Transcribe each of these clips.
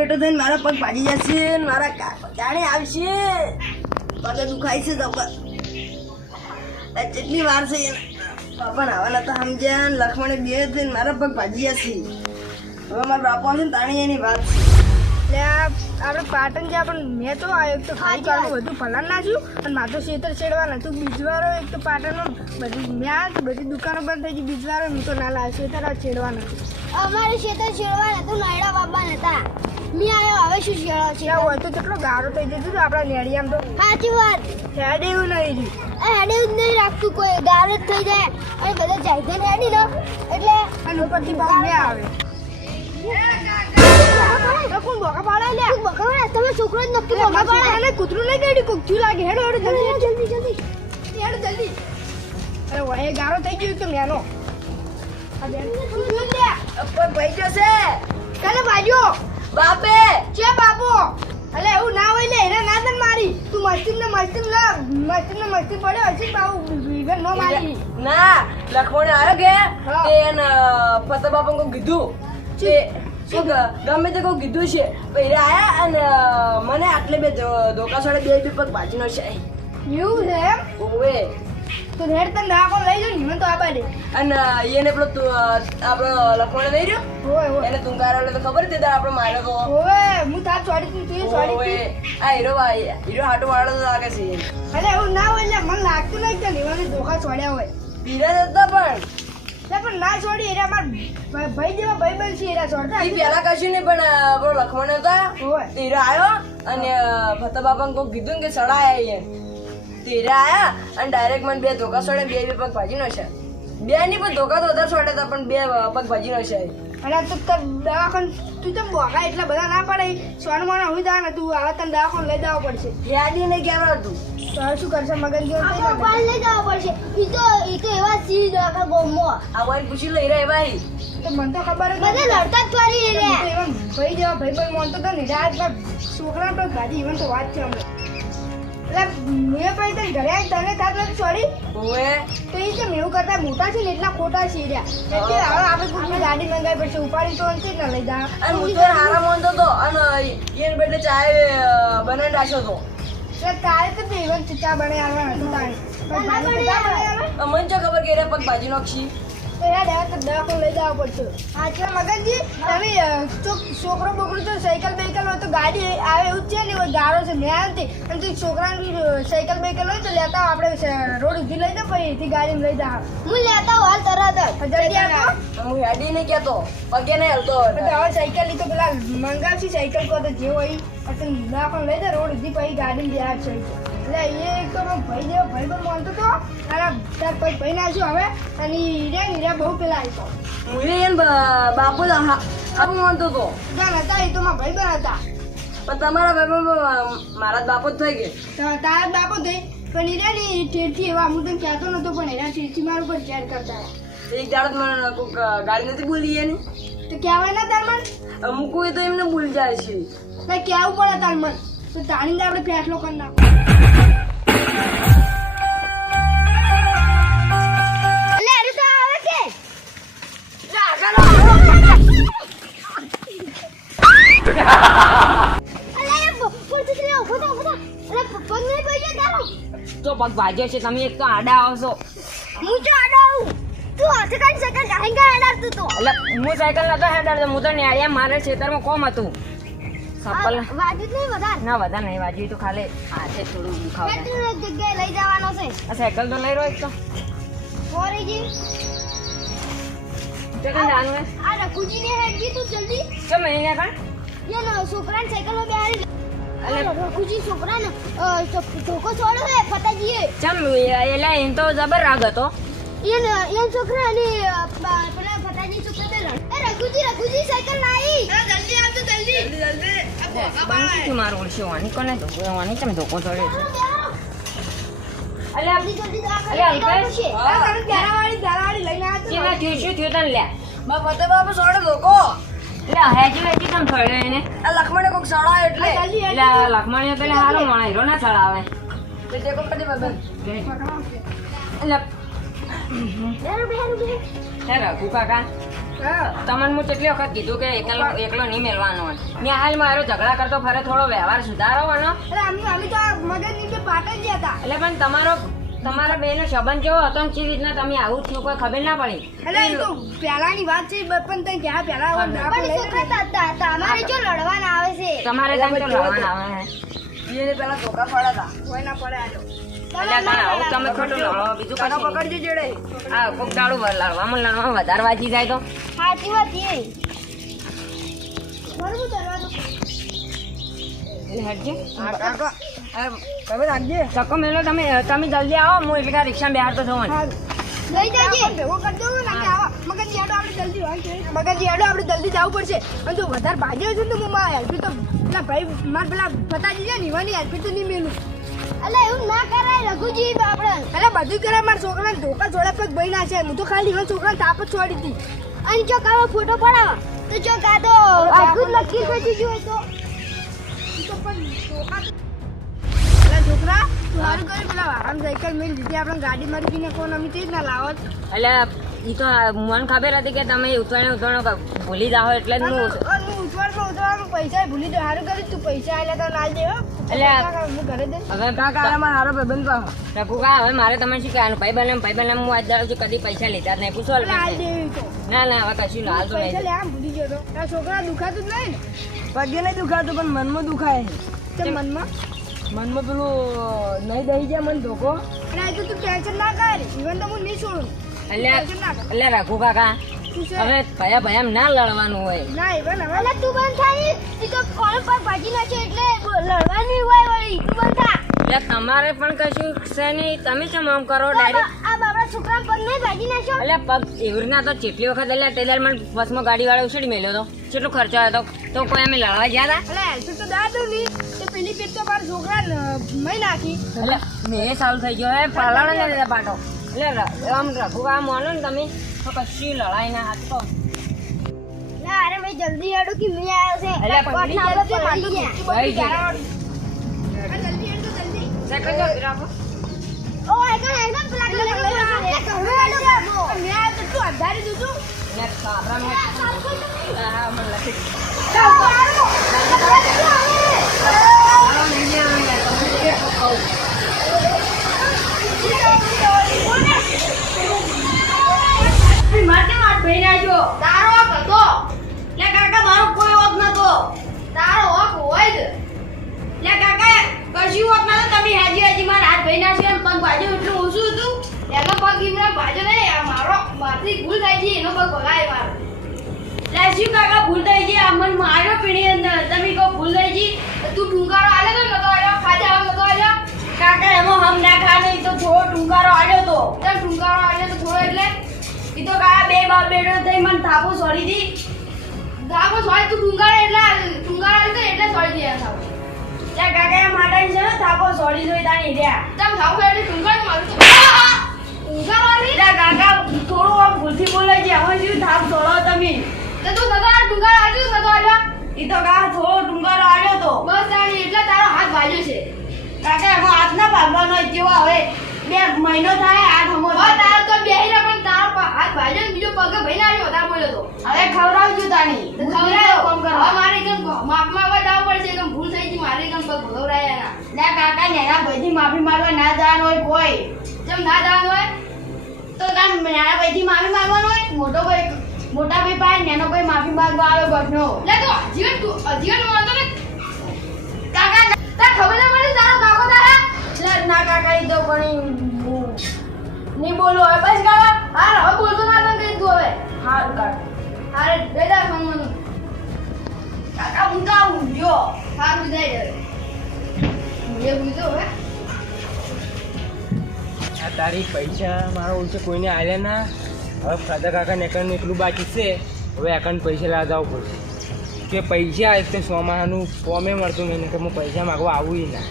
બેઠો થઈને મારા પગ ભાજી જશે મારા જાણે આવશે. પગે દુખાય છે તો કેટલી વાર છે બાપા નાવા નતા સમજ્યા લખમણે બે થઈને મારા પગ ભાજી જશે હવે મારા બાપા છે ને તાણી એની વાત છે. એટલે આપણે પાટણ જ્યાં પણ મેં તો આ એક તો ખાલી કાળું બધું ફલાણ નાખ્યું અને માથું શેતર છેડવાના તું બીજવારો એક તો પાટણમાં બધી મેં બધી દુકાનો બંધ થઈ ગઈ બીજવારો હું તો ના લાવ્યો શેતર આ છેડવાના અમારે ખેતર છેડવા નતું નાયડા બાબા નતા મેં આવ્યો હવે શું છેડો છે? હોય તો કેટલો ગારો થઈ જતો તો આપણા નેડિયામ તો. સાચી વાત. હેડ એવું નહીં રહ્યું. હેડે જ નહીં રાખતું કોઈ ગારો જ થઈ જાય. અને બધા જાયગન હેડી ને એટલે અને ઉપરથી ભાવ આવે. તો કોણ બોકા પાડે લે તું બખાવડા તમે છોકરો જ નક્કી બખા પાડે છોકરાને કૂતરું નહીં કર્યું કોક થયું લાગે હેડો હેડો જલ્દી જલ્દી જલ્દી હેડો જલ્દી અરે વાહ ગારો થઈ ગયો તો મેનો આ બેન કૂતરું લે પગ ભાઈ જશે કાલે ભાજો બાપે છે બાપો અલે એવું ના હોય લે એને ના તને મારી તું મસ્તી ને મસ્તી ના મસ્તી ને મસ્તી પડ્યો હશે બાબુ વિવેક નો મારી ના લખવાને આવ્યો કે તે એને ફતર બાપા કીધું? કે શું ગમે તે કોઈ કીધું છે આયા અને મને આટલે બે ધોકા સાડે બે બે પગ છે. એવું છે ઓવે. તો રેડ તને કોણ લઈ ને મને તો આબા દે અને એને પેલો આપણો લખમણે લઈ રહ્યો? હોય હોય. એને તુંકારા એટલે તો ખબર હતી આપણો મારે તો? ઓવે હું તાર ચોડી તું તું ચોડી આ હીરો ભાઈ હીરો હાટો વાળો તો લાગે છે. અરે એવું ના હોય એટલે મને લાગતું નહીં કે નિવાને ધોકા છોડ્યા હોય. હીરા જ હતા પણ. પણ ના છોડી એરા માર ભાઈ જેવા ભાઈ બન છે એરા છોડતા પેલા કશું નહીં પણ આપણો લખમણ હતા આવ્યો અને ફતર બાપા કોઈ કીધું કે સડાય અહીંયા તીરા આયા અને ડાયરેક્ટ મને બે ધોકા છોડે બે બે પગ ભાજી નો છે. બે ની પણ ધોકા તો વધારે સોડે હતા પણ બે પગ ભાજી નો છે. અને તું તો દવાખાન તું તો બોકા એટલા બધા ના પડે. સોન મને હું જા ને તું હવે તને દવાખાન લઈ જવા પડશે. યાદી ને કેવા હતું? તો શું કરશે? મગન ગયો પાલ લઈ જવા પડશે. એ તો ઈ તો એવા સી દોકા ગોમો આ વાઈ પૂછી લઈ રહ્યા ભાઈ તો મને તો ખબર જ બધા નથી. લડતા જ ફરી તો રે હું તો એવા ભાઈ જેવા ભાઈ ભાઈ માનતો તો નિરાજ છોકરા તો ગાડી ઇવન તો વાત છે હમણાં. મેં પછી તને ઘરે આવી તને થાત નથી છોડી ઓવે. તો એ છે એવું કરતા મોટા છે ને એટલા ખોટા છે રહ્યા. એટલે હવે આપણે કોઈની ગાડી મંગાવી પડશે ઉપાડી તો અંતે ના લઈ જા અને હું તો હારા માનતો હતો અને એને બેટે ચાય બનાવી રાખ્યો હતો. તારે તો ઇવન ચા બનાવી આવવાના તારે તો મને ખબર કે પગ ભાજી નાખશી તો તો દવાખાને લઈ જવા પડશે. આટલા મગનજી તમે છોકરો બોકરો તો સાયકલ બાઇકલ હોય તો ગાડી આવે એવું છે ને ગારો છે આવતી અને તું છોકરાને સાયકલ બાઇકલ હોય તો લેતા આપણે રોડ સુધી લઈ જાઓ પછી અહીંથી ગાડીમાં લઈ જા હું લેતા હાલ તરત જલ્દી હું હેડી નહીં કહેતો. પગે નહીં હલતો હવે. સાયકલ તો પેલા મંગાવશી સાયકલ કો તો જે હોય. દવાખાને લઈ જાય રોડ સુધી પછી ગાડી બેહાર છે એટલે એ એક તો મારો ભાઈ જેવો ભાઈ પણ માનતો હતો અને તાર પછી ભાઈ નાખ્યો હવે? અને હીરા હીરા બહુ પેલા આવ્યો હું એમ બાપુ હા માનતો હતો ના હતા એ તો મારા ભાઈ પણ હતા. પણ તમારા ભાઈ મારા બાપો બાપુ જ થઈ ગયા. તો તારા બાપો થઈ. પણ હીરા ની ઠેરથી એવા હું તને કહેતો નતો પણ એના ઠેરથી મારું પણ ચેર કરતા એક દાડો મને ગાડી નથી બોલી એની? તો કહેવાય ના તાર મન? અમુક તો એમને ભૂલ જાય છે. તો કહેવું પડે તાર મન. તો તાણી આપણે ફેસલો કરી નાખો. તો પગ ભાજ્યો છે તમે એક તો આડા આવશો. હું તો આડા આવું. તું હાથે કાઢી શકે કાંઈ કાંઈ અડાડતું તો. એટલે હું સાયકલ નતો હેડાડતો હું તો ન્યાળિયા મારે ખેતરમાં કોમ હતું. સપલ. વાજુ નહીં વધારે? ના વધારે નહીં વાજ્યું તો ખાલી. હાથે થોડું દુખાવ. પેટ્રોલ એક જગ્યાએ લઈ જવાનો છે. આ સાયકલ તો લઈ રહ્યો એક તો. ફોરી તે કઈ જાનું હે? આ રઘુજી ને હેડ તું જલ્દી. કેમ એને કાં? યે છોકરાને સાયકલમાં બેહાડી અલે. અરે રઘુજી છોકરાને અ, ચો- ધોકો છોડ્યો હે એ ચમ એમ તો જબર રાગ હતો. યે યે છોકરા પેલા ફતાજી છોકરા બે લડ એ રઘુજી રઘુજી સાયકલ જલ્દી બંધ મારું ઓળશે વાની કોને ધોકો વાની તમે ધોકો ચડ્યો છે થયું થયું લે બાપુ સોડે લોકો એટલે હેજી હેજી કેમ થયો એને આ લખમણે એટલે લખમણીઓ પેલા હારો માણો હીરો ના ચડાવે તે જે કદી હા તમને હું કેટલી વખત કીધું કે એકલો એકલો નહીં મેળવાનો ને હાલ મારો ઝઘડા કરતો ફરે થોડો વ્યવહાર સુધારો વાનો અરે અમે અમે તો આ મગજની ગયા હતા. એટલે પણ તમારો તમારા બેનો સંબંધ કેવો હતો ને કેવી રીતના તમે આવું થયું કોઈ ખબર ના પડી? એટલે એ તો પહેલાની વાત છે પણ તને ક્યાં પહેલા ના પણ લઈ છોકરા તા- તા- તમારે જો લડવાના આવે છે. તમારે ત્યાં તો લડવાના આવે છે. એને પહેલા ધોકા પડ્યા હતા. કોઈ ના પડે આ તો. એટલે કાંઈ આવું તમે ખોટું બીજું કશું પકડજો જોડે. આ કોક દાડું લડવામાં લડવામાં વધારે વાંચી જાય તો. સાચી વાત મેલો તમે તમે જલ્દી આવો હું એટલે રિક્ષા બેહાર તો થવાનું હા. લઈ જાજે. ભેગો કરી દઉં ને કે આવા આપણે જલ્દી આપણે જલ્દી જવું પડશે. અને જો વધારે ભાગ્યો છે ને તો હું મારા હેલ્પી તો પેલા ભાઈ મારા પેલા પતાજી છે ને એવાની હેલ્પી તો નહીં મેલું. અલે એવું ના કરાય રઘુજી આપણે. અલે બધું કરે મારા છોકરાને ધોકા જોડે પગ ભઈ ના છે. હું તો ખાલી હું છોકરાને તાપ જ છોડી હતી. અને જો કાવો ફોટો પડાવ તો જો કા તો લખી પછી જો તો તો પણ ધોકા અલે છોકરા તું સારું કર્યું પેલા આમ સાયકલ મેં લીધી. આપણે ગાડી મારી પીને કોણ અમે તે જ ના લાવો. અલે એટલે ઈ તો મને ખબર હતી કે તમે ઉતરાણ ઉતરાણ ભૂલી જાઓ એટલે જ હું હું ઉતરવાનું પૈસા ભૂલી જાઓ. સારું કરી તું પૈસા આલ્યા તો ના દે મારા હારો ભાઈબંધ પાહો. રઘુકા હવે મારે તમે શું કહેવાનું? ભાઈ બને ભાઈ બને હું આજ દાડો કદી પૈસા લેતા જ નહીં. પૂછો ના ના હવે કશું ના હાલ તો નહીં લે આમ ભૂલી ગયો તો. આ છોકરા દુખાતું જ નહીં પગે નહીં દુખાતું પણ મનમાં દુખાય મનમાં? મનમાં પેલું નહીં દઈ જાય મન ધોકો. તો ટેન્શન ના કર. ઇવન તો હું નહીં છોડું. એટલે એટલે રઘુ કાકા શું છે. હવે ભયા ભયા ના લડવાનું હોય. ના ઇવન હવે તું બંધ થાય ઈ તો કોણ પર ભાજી નાખે એટલે લડવાની હોય વળી. તું બંધ થા. એટલે તમારે પણ કશું છે નહીં. તમે કેમ આમ કરો? આ ડાયરેક્ટ બા- આ બાબરા છોકરા પર નહીં ભાજી નાખ્યો એટલે પગ એવી રીતના તો જેટલી વખત એટલે તે મને બસમાં ગાડી વાળા ઉછળી મેલ્યો તો. કેટલો ખર્ચો આવ્યો તો. તો કોઈ અમે લડવા ગયા હતા એટલે હેલ્પ તો દાદુ નહીં પેલી પેટ તો મારા છોકરા મહી નાખી. એટલે મેં સારું થઈ ગયો. હે પાલણ ને પાટો. એટલે આમ રઘુ માનો ને તમે. તો કશું લડાઈ ના હાથ તો ના અરે ભાઈ જલ્દી હેડો કે મેં આવ્યો છે અલે, પણ કોટના આપણે પડી ગયા લઈ ગયો. આ જલ્દી તો જલ્દી સાયકલ જો રાખો ઓ એકદમ એકદમ પેલા કલર કહું હેડો બાબો મેં આ તો તું અંધારી દીધું ને સાબરા મેં હા મને લખી તારો હક હતો. લે કાકા, મારો કોઈ હક નતો. તારો હક હોય જ. લે કાકા, કશું હક નતો, તમે હાજી હાજી મારા હાથ ભાઈ ના છે પગ ભાજો એટલું ઓછું હતું. એનો પગ ઈમરા ભાજો નહીં મારો, મારથી ભૂલ થઈ ગઈ, એનો પગ ભગાય મારો. લે, શું કાકા, ભૂલ થઈ ગઈ? આ મન માર્યો પીણી અંદર. તમે કહો ભૂલ થઈ ગઈ? તું ટૂંકારો આલે તો નતો આલ્યો? ખાજા આવ નતો આલ્યો? કાકા, એમાં હમ ના ખા નહીં તો થોડો ટૂંકારો આલ્યો તો. ટૂંકારો આલ્યો તો થોડો એટલે? ઈ તો કાકા બે બાપ બેડો થઈ મને થાપો સોરી દી. થાપો સોરી તું ટૂંકારો એટલે આલ્યો તો એટલે સોરી દે થાપો. ત્યાં કાકા એ માટે છે થાપો સોરી જોઈ તાની રહ્યા. તમ થાપો એટલે ટૂંકારો મારું ટૂંકારો આલી ત્યાં કાકા થોડું આમ ભૂલથી બોલે છે હવે શું થાપ સોળો તમે? તો તું નતો આ ટૂંકારો આલ્યો નતો આલ્યો ઈ તો કાકા થોડો ટૂંકારો આવ્યો તો. બસ તાણી એટલે તારો હાથ વાજ્યો છે. કાકા એમાં હાથ ના ભાગવાનો કેવો હવે. બે મહિનો થાય હાથ હમો તારો તો બેહી રહ્યા તારો હાથ ને બીજો પગે ભાઈને આવ્યો વધારે બોલ્યો તો. હવે ખવડાવજો તાની ખવડાવ. કોમ કરો મારે એકદમ માફ માંગવા જવું પડશે ભૂલ થઈ ગઈ મારે એકદમ પગ ભગવરાયા ના. કાકા નેના ભાઈથી માફી માંગવા ના જવાનું હોય કોઈ. જેમ ના જવાનું હોય. તો કામ નાના ભાઈથી માફી માંગવાનું હોય? મોટો ભાઈ મોટા ભાઈ પાસે નેનો ભાઈ માફી માંગવા આવે બટનો? લે તો જીવન વાંધો ને કાકા તાર ખબર ના પડી તારો કાકો તારા? ના કાકા ઈ તો પણ નહીં બોલો હવે બસ કાકા હાર હવે બોલતો ના તને કઈ તું હવે. હાર કાઢ હારે બેદા ફોનનું કાકા હું તો ઊંઘ્યો હાર બુજાઈ હવે. હું બુજો હવે આ તારી પૈસા મારા ઓછે કોઈને આલે ના. હવે ફાધર કાકાને એકાઉન્ટ એટલું બાકી છે હવે એકાઉન્ટ પૈસા લાવવા જવું પડશે. કે પૈસા એક તો સોમાનું ફોર્મે મળતું નહીં કે હું પૈસા માગવા આવું ના.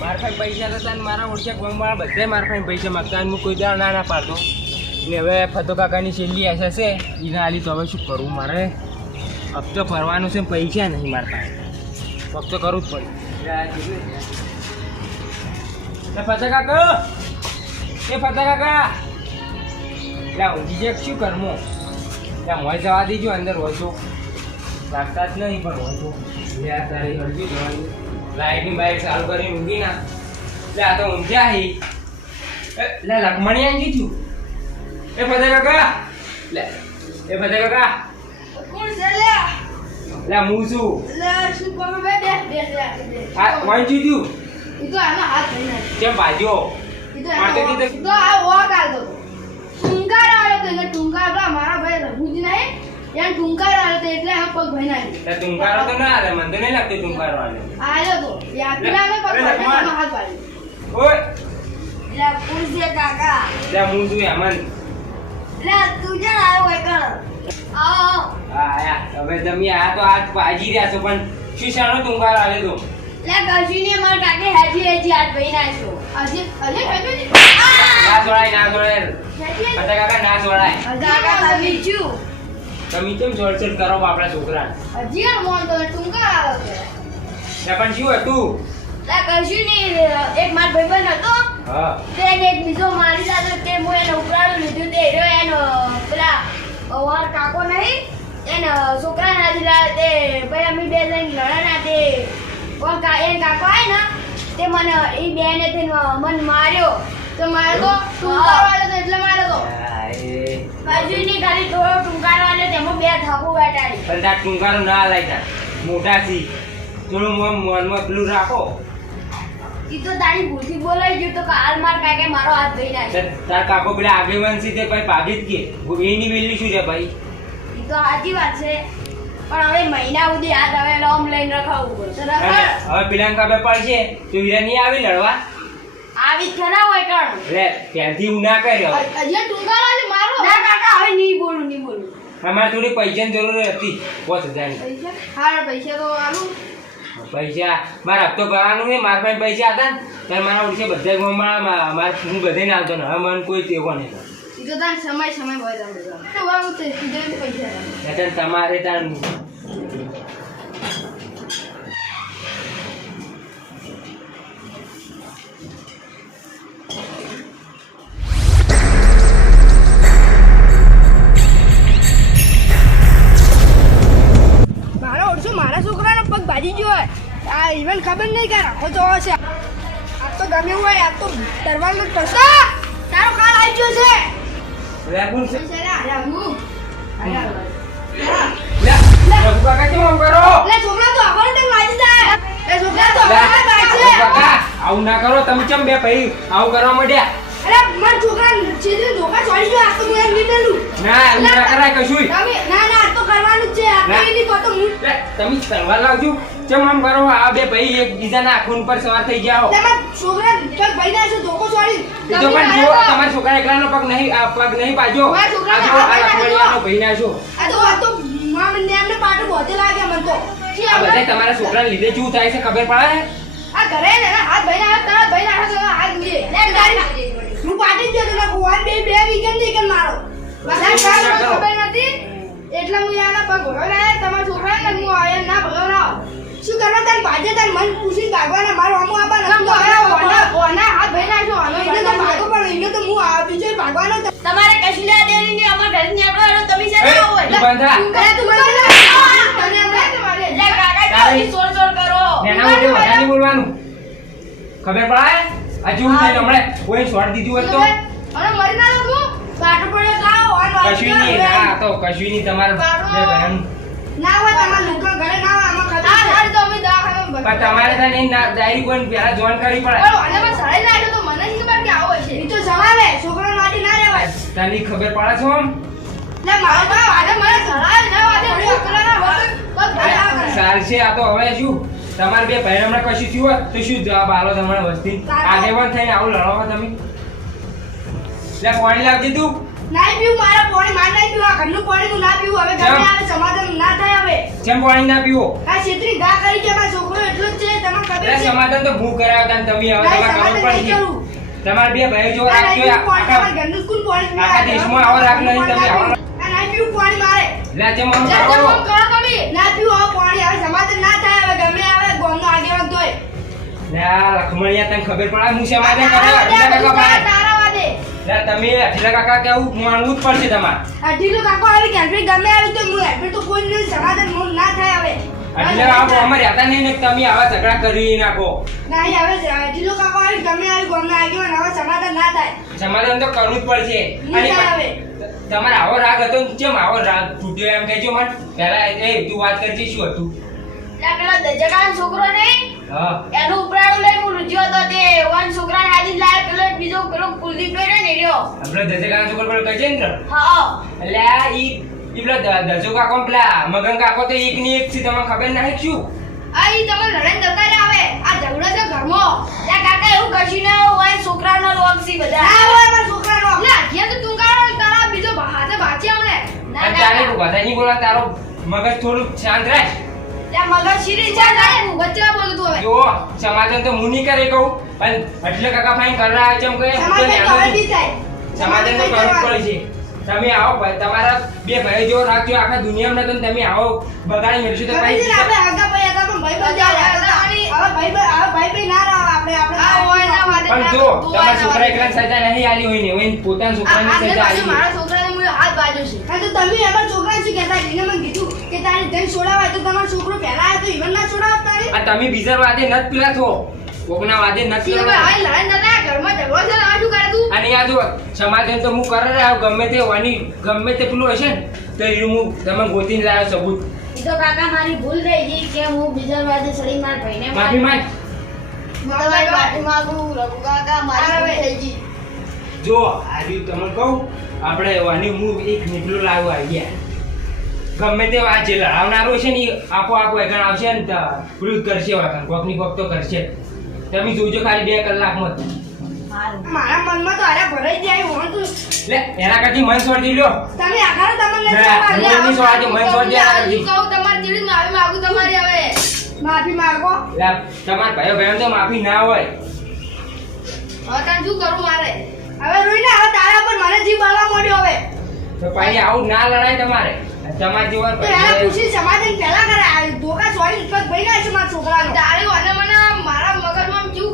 મારા પૈસા હતા ને મારા ઓળખ્યા ગામવાળા બધા મારા પૈસા માગતા અને હું કોઈ દાળ ના ના પાડતો. ને હવે ફતો કાકાની છેલ્લી આશા છે એને આલી તો હવે શું કરવું મારે? હપ્તો ભરવાનું છે પૈસા નહીં મારા પાસે. ફક્ત કરવું જ પડે. એટલે ફતો એ ફતા કાકા! લા ઊંઘી જે શું કરવું ત્યાં મોય જવા દીજો, અંદર હોય તો. લાગતા જ નહીં પણ હોય તો. અડધી જવાની લાઈટની બાઇક ચાલુ કરીને ઊંઘી ના. એટલે આ તો ઊંઘ્યા હી. એ, લે લખમણી આવી ગયું એ ફતા કાકા. લે એ ફતા કાકા. કોણ છે લે? લે હું છું. લે શું કરો બે બે બે હા વાંચી દીધું એ તો આમાં હાથ ધોઈ નાખ કેમ ભાજ્યો ઈ તો આ. તો? આ વોક આલતો ટુંકાર આવ્યો તો એટલે ટુંકાર મારા ભાઈ રઘુજી નહીં. એને ટુંકાર આવ્યો તો એટલે આ પગ ભાઈ નાખી લે ટૂંકારો તો ના આવે મને તો નહીં લાગતું ટૂંકારો આવે આવ્યો તો યાત્રા આવે પગ ભાઈ. હાથ પાડ્યો ઓય. લે પૂછજે કાકા. લે હું છું હેમંત લે તું જ આવ્યો હોય કર આવો. હા આયા. હવે તમે આ તો આજ પાજી રહ્યા છો પણ શું શાનો ટૂંકારો આવે તો? લે કશું નહીં મારા કાકે હેજી હેજી હાથ ભાઈ નાખ્યો હજી હજી ખાધું નહીં? ના જોડાય ના જોડાય કાકા ના જોડાય કાકા તમે તમે કેમ છોડછોડ કરો આપણા છોકરા હજી આ મોન તો ટુંકાર આવે. છે પણ શું હતું? લે કશું નહીં એક માર ભાઈબંધ હતો. હા. તેને એક બીજો મારી સાથે કે હું એને ઉપરાણું લીધું. તે રહ્યો એનો પેલા વાર કાકો નહીં એને છોકરા ના દીધા તે ભાઈ અમે બે જણ લડાના તે. ઓર કા એ કાકો આય ને તે મને એ બેને તે મને માર્યો. તો મારે તો ટુંકાર આવ્યો તો એટલે મારે તો. ની કશું નહીં ખાલી થોડો ટૂંકારો તેમાં બે થાપો બેટાડી પણ તાર ટૂંકારો ના લાગ્યા મોટા છી. થોડું મોં મોનમાં પેલું રાખો. ઈ તો તારી ભૂલથી બોલાઈ ગયું તો કાલ માર કાકે મારો હાથ ધોઈ નાખ્યો તાર- કાકો પેલા આગેવાન છે તે ભાઈ ભાભી જ કે એની વેલી શું છે ભાઈ? ઈ તો સાચી વાત છે. પણ હવે મહિના સુધી હાથ હવે લોમ લઈને રખાવવું પડશે. હવે પેલા ખબર પડશે. તો હીરા નહીં આવી લડવા? આવી જ ખરા હોય કણ. લે ત્યાંથી હું ના કર્યો. અજે આવ્યો મારો. ના કાકા હવે નહીં બોલું નહીં બોલું. અમારે થોડી પૈસાની જરૂર હતી પાંચ હજારની. પૈસા? હારા પૈસા તો આલું પૈસા? મારા હપ્તો ભરવાનું છે મારા પાસે પૈસા હતા ને ત્યારે મારા ઓળખે બધા ગામમાં મા- મારે હું બધે ના આવતો ને હવે મને કોઈ તેવો નહીં સમય સમય તમારે તાર આ ઇવન ખબર નહીં કે રાખો તો હશે. આ તો ગમે હોય આ તો દરવાનો ટસા તારો કાલ આવી ગયો છે. લે છે કાકા કેમ કરો? છોકરા તો જાય. છોકરા તો કાકા આવું ના કરો તમે કેમ બે ભાઈ આવું કરવા માંડ્યા? અરે મારા છોકરા સીધે ધોકા છોડી ગયો આ તો હું એમ ના એવું ના કરાય કશું ના ના આ તો કરવાનું જ છે. આ તો હું તમે લાવજો. કેમ આમ કરો આ બે ભાઈ એકબીજાના ખૂન પર સવાર થઈ જાઓ છોકરા પગ ભાઈ ના છે ધોકો છોડી તો પણ જો તમારા છોકરા એકલાનો પગ નહીં આ પગ નહીં પાજો આ જો આ હાથ ભાઈ ના છો આ તો આ તો મામ ને એમને પાટો બોધે લાગે મને તો. આ બધે તમારા છોકરાને લીધે શું થાય છે ખબર પડે? આ ઘરે ને હાથ ભાઈ ના તારા ભાઈ ના હાથ હાથ લે હું પાટી જ જતો ના બે બે વીકેન્ડ નીકળ મારો? બધા કામ ખબર નથી. એટલે હું યાના પગ ભગાવ્યા તમારા છોકરાને હું આયા ના ભગાવરાવ શું કરવા તાર બાજે તાર મન પૂછીને ભાગવાના? મારો અમો આબા નથી તો ઓના ઓના હાથ ભઈ ના છો આનો એને તો ભાગો પણ એને તો હું આ બીજો ભાગવાનો તમારે કશી ના દેની અમાર ઘરની આપણો તમે છે એ, ના હોય? તું બંધ. થા. તું મને તને અમે તમારે લે કાકા તો સોર સોર કરો. નેના માટે વધારે નહીં બોલવાનું. ખબર પડે? આ જેવું થઈને હમણાં કોઈ શોર્ટ દીધું હોત તો? અરે મરી ના લાગો પાટો પડે કાઓ વાળી કશું નહીં ના તો કશું નહીં તમારે બે બહેન. ના હોય તમાર લોકો ઘરે ના હોય આમાં ખબર આ સારી તો અમે દવાખાનામાં પણ તમારે ત્યાં નહીં ના ડાયરી કોઈ પહેલા જોઈન કરવી પડે. અને મેં સળાઈ લાગે તો મને નહીં ખબર કે આવો છે. ઈ તો જવાવે છોકરો નાડી ના રહેવાય. તને ખબર પડે છે આમ લે મારો તો આજે મને સળાઈ ના વાજે હું અકલ ના હોય તો ઘરે આ તો હવે શું? તમારે બે ભાઈ હમણાં કશું થયું હોય તો શું જવાબ આલો તમારે વસ્તી? આગેવાન થઈને આવું લડવા તમે. લે પાણી લાવજે તું. નાઈ પીવું મારા પાણી માર ના પીવું આ ઘરનું પાણી હું ના પીવું. હવે? ગમે આવે સમાધાન ના થાય હવે. કેમ પાણી ના પીવો? આ છેતરી ગા કરી કે મારો છોકરો એટલો જ છે તમને ખબર છે? સમાધાન તો ભૂ કરાવતા તમે હવે તમારે ખબર પડી તમારે બે ભાઈ જો પાણી આખા ઘરનું સ્કૂલ પાણી. આખા દેશમાં આવો રાખ નહીં તમે આ પીવું પાણી મારે. લે જે મમ કરો તમે. ના પીવું આ પાણી હવે સમાધાન ના થાય હવે ગમે આવે ગોમનો આગેવાન તોય. લે લખમણિયા તને ખબર પડે? હું સમાધાન કરે? તમે અઢીલા કાકા કેવું માનવું જ પડશે તમારે. અઢીલો કાકો આવી કે ગમે આવી તો હું હેલ્મેટ તો કોઈ નહીં સમાધાન મોં ના થાય હવે. અઢીલા કાકો અમારે હતા નહીં ને તમે આવા ઝઘડા કરી નાખો. નહીં હવે અઢીલો કાકો આવી ગમે આવી ગમે આવી ગયો હવે સમાધાન ના થાય. સમાધાન તો કરવું જ પડશે. અને આવે. તમારે આવો રાગ હતો કેમ આવો રાગ તૂટ્યો એમ કહેજો મને. પહેલા એ તું વાત કરજે શું હતું? પેલા દજકાન છોકરો નહીં હા. એનું ઉપરાણું લઈને હું રૂજ્યો હતો તે વન છોકરાને આજી જ લાવ્યો પેલો એક બીજો પેલો કુલદીપ રહ્યો ને રહ્યો આપણે દશેકા છોકર પર ગજેન્દ્ર હા એટલે ઈ ઈ પેલો દ- દજો કાકો ને પેલા મગન કાકો તો એક ની એક છે તમને ખબર નહીં શું? આ ઈ તમે લડાઈ જતા હવે આ ઝઘડો છે ઘરમાં. ત્યાં કાકા એવું કશું ના હોય છોકરાનો રોગ છે બધા. ના હોય મારા છોકરાનો લે આખિયા તો તું કાઢો તારા બીજો હાથે ભાચી હમણે. ના, ના, તારે ના. બધા નહીં બોલા તારો મગજ થોડું શાંત રાખ. છે? ને ના સમાધાન તો હું નહીં કરે કહું પણ એટલે કાકા ફાઈન કરવા આવે કહે હું તો સમાધાન કરવું પડશે તમે આવો ભાઈ તમારા બે ભાઈ જેવો રાખજો આખા દુનિયામાં તો તમે આવો બગાડી મેળશો તો આપણે આગા ભાઈ આગા પણ ભાઈ ભાઈ જાય હવે ભાઈ ભાઈ હવે ભાઈ ભાઈ ના રહો આપણે આપણે આ હોય ના વાદે પણ જો તમારા છોકરા એકલા સજા નહીં આલી હોય ને હોય પોતાના છોકરાને સજા આલી મારા છોકરાને હું હાથ બાજુ છે. હા તો તમે એમાં છોકરા છે કહેતા એને મને કીધું કે તારે ધન છોડાવાય તો તમારો છોકરો પહેલા આવ્યો તો ઈવન ના છોડાવ તારી. આ તમે બીજા વાદે નત પીલા છો કોકના વાદે નત પીલા હાલ નતા ઘરમાં ઝઘડો છે આ શું કરે તું? અને આ જો સમાધાન તો હું કરે રહ્યો ગમે તે વાની ગમે તે પેલું હશે ને તો એ હું તમે ગોતીને લાવ્યો સબૂત. તો કાકા મારી ભૂલ થઈ ગઈ કે હું બીજા વાજે સડી માર ભાઈને માફી માંગ. તમારી માફી માંગુ રઘુ કાકા મારી ભૂલ થઈ ગઈ. જો આજે તમને કહું આપણે વાની હું એક નીકળું લાવ્યો આઈડિયા ગમે તે આ જે લડાવનારો છે ને આપો આપો એકણ આવશે ને ભૂલ કરશે વાગણ કોકની કોક તો કરશે. તમે જોજો ખાલી બે કલાકમાં. મારા મનમાં તો અરે ભરાઈ જાય હું તું લે એના કરતી મન છોડી લ્યો. તમે આખારો તમને ના, હું નહીં છોડાતી, મને છોડી દે આ કરતી. કહું તમારી જેવી માફી માંગુ તમારી હવે. માફી માંગો. લે તમાર ભાઈઓ બહેન તો માફી ના હોય. હવે તને શું કરું મારે? હવે રોઈને હવે તારા પર મને જીવ આવવા મળ્યો હવે. તો પાછી આવું ના લડાય તમારે. તમારા જીવન ભાઈઓ- પૂછી સમાધાન પહેલા કરે. આ ધોકા સોરી પગ ભાઈ ના છે મારા છોકરાનો તારે મને મને મારા મગજમાં કેવું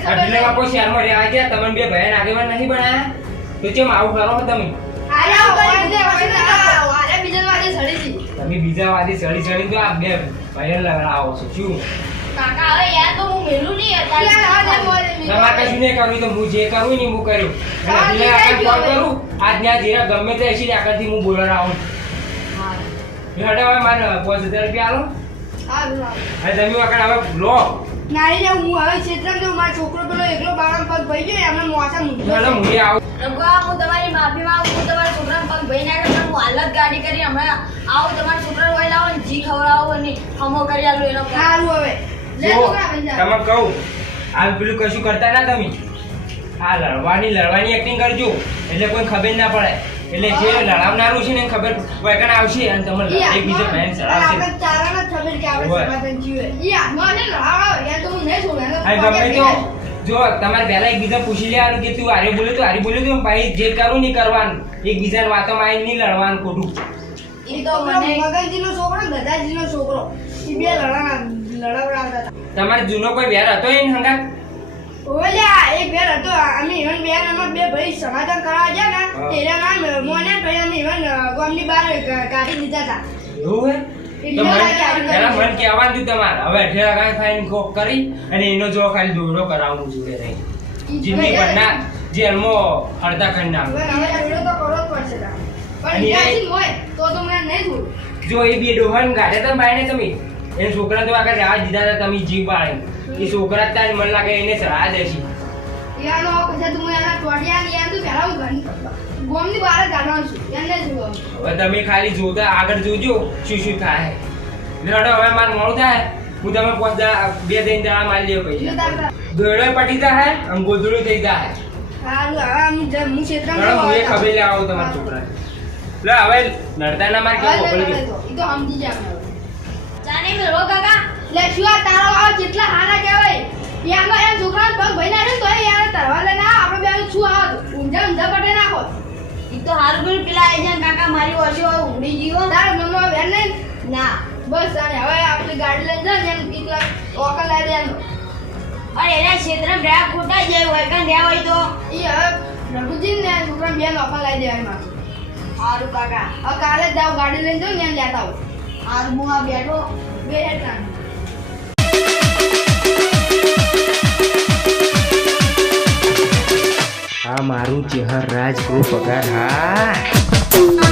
જ ખબર શહેરમાં રહેવા ગયા? તમને બે બહેન આગેવાન નહીં બનાયા તો કેમ આવું કરો છો તમે? તમે બીજા વાદી સડી સડી તો આ બે ભાઈઓ લડાવો છો શું? કાકા હવે યાર તો હું મેલું નહીં અત્યારે. તમારે કશું નહીં કરવું તો હું જે કરું ને હું કર્યું અને આગળ કોલ કરું આજના જીરા ગમે તે હશે આગળથી હું બોલવા આવું. હેડે હવે મારે પાંચ હજાર રૂપિયા આલો. હવે તમે આગળ હવે લો. નારી લે હું હવે ક્ષેત્રમાં જઉં મારો છોકરો પેલો એકલો બાળામાં પગ ભઈ ગયો એમને મોસા મૂકી હેડો હું આવું. રઘવા હું તમારી માફી માંગુ હું તમારા છોકરા પગ ભઈ ના પણ હું હાલત ગાડી કરી હમણાં આવું તમારા છોકરા હોય લાવો ને જી ખવડાવો ને હમો કરી આલું એનો. સારું હવે. લે છોકરા ભાઈ જા. તમે કહું આ પેલું કશું કરતા ના તમે. આ લડવાની લડવાની એક્ટિંગ કરજો એટલે કોઈ ખબર ના પડે. એટલે જે લડાવનારું છે ને ખબર વૈકણ આવશે અને તમને એકબીજા બહેન ચડાવશે. આપણે ચારાને જ ખબર કે આપણે સમાધાન જીવે યાર મને હાથમાં યાર તો હું નહીં છોડું. એને ગમે તો જો તમારે પહેલા એકબીજા પૂછી લેવાનું કે તું આરે બોલ્યો તો આરે બોલ્યો તું ભાઈ જે કરું નહીં કરવાનું. એકબીજાની વાતોમાં આવીને નહીં લડવાનું ખોટું. એ તો મને મગનજીનો છોકરો ને ગધાજીનો છોકરો. એ બે લડાણા- લડાવડાવતા તમારે જૂનો કોઈ વેર હતો એને હંગા ઓલ્યા, એક બેન હતો અમે ઇવન બેન અમે બે ભાઈ સમાધાન કરવા ગયા ને હા. મોને ભાઈ અમે ઈવન ગામની બહાર કાઢી દીધા હતા મને આવી તમારે. હવે અઠેરા કાંઈ ફાઈન કોક કરી અને એનો જો ખાલી દોડો કરાવવાનું જોઈએ રહી. જિંદગી જેલમાં અડધા ખંડ જોડે તો કરવો જ એ- ઈજાથી હોય તો તો મને નહીં છોડું. જો એ બે ડોહન ગાઢે તો બાયણે તમે? એ છોકરા તો આગળ રાહ દીધા હતા તમે જીવ બાળી એ છોકરા જ તાર મને લાગે એને સલાહ દેશી. યાનો પછી તું યાના ટોડિયા ને યાન તું પહેલા હું ઘર ગોમની બહાર જ છું. એને જ હવે તમે ખાલી જોતા આગળ જોજો શું શું થાય. લડો હવે મારું મોડું થાય. હું તમે પાંચ બે દિન દાડા મારી લ્યો પૈસા દોડો પટી જાય અને ગોદડું થઈ જાય હારું હવે આમ જ- હું ક્ષેત્રમાં હું એ ખબર લેવા આવું તમારા છોકરા લે હવે લડતા ના માર કેવું પકડી લે, લે, તો સમજી હવે. ચાને મેળવો કાકા. લે શું આ તારો આ જેટલા હારા કહેવાય? યાનો એ છોકરાને પગ ભઈ નાખે તો એ યાર તરવા લે ના આપણે બેનું શું આવત ઊંઝા ઊંઝા પટે નાખો. ઈ તો હારું કર્યું પેલા આઈ જાય કાકા મારી ઓછી હોય ઊંઘી ગયો. તાર મનમાં બેન ને? ના. બસ અને હવે આપણી ગાડી લઈને જા ને કેટલા ઓકલ લઈ દેવાનો. અરે એના ક્ષેત્રમાં રહ્યા ખોટા જાય હોય કાં રહ્યા હોય તો. ઈ હવે રઘુજી ને છોકરા બેન નોકર લઈ દેવાય મારે હારું કાકા. હવે કાલે જાઓ ગાડી લઈને જાઉં ને લેતા આવો. હારું હું આ બેઠો. બે હેડ કાઢ. આ મારું ચેહર રાજ ગૃહ પગાર. હા.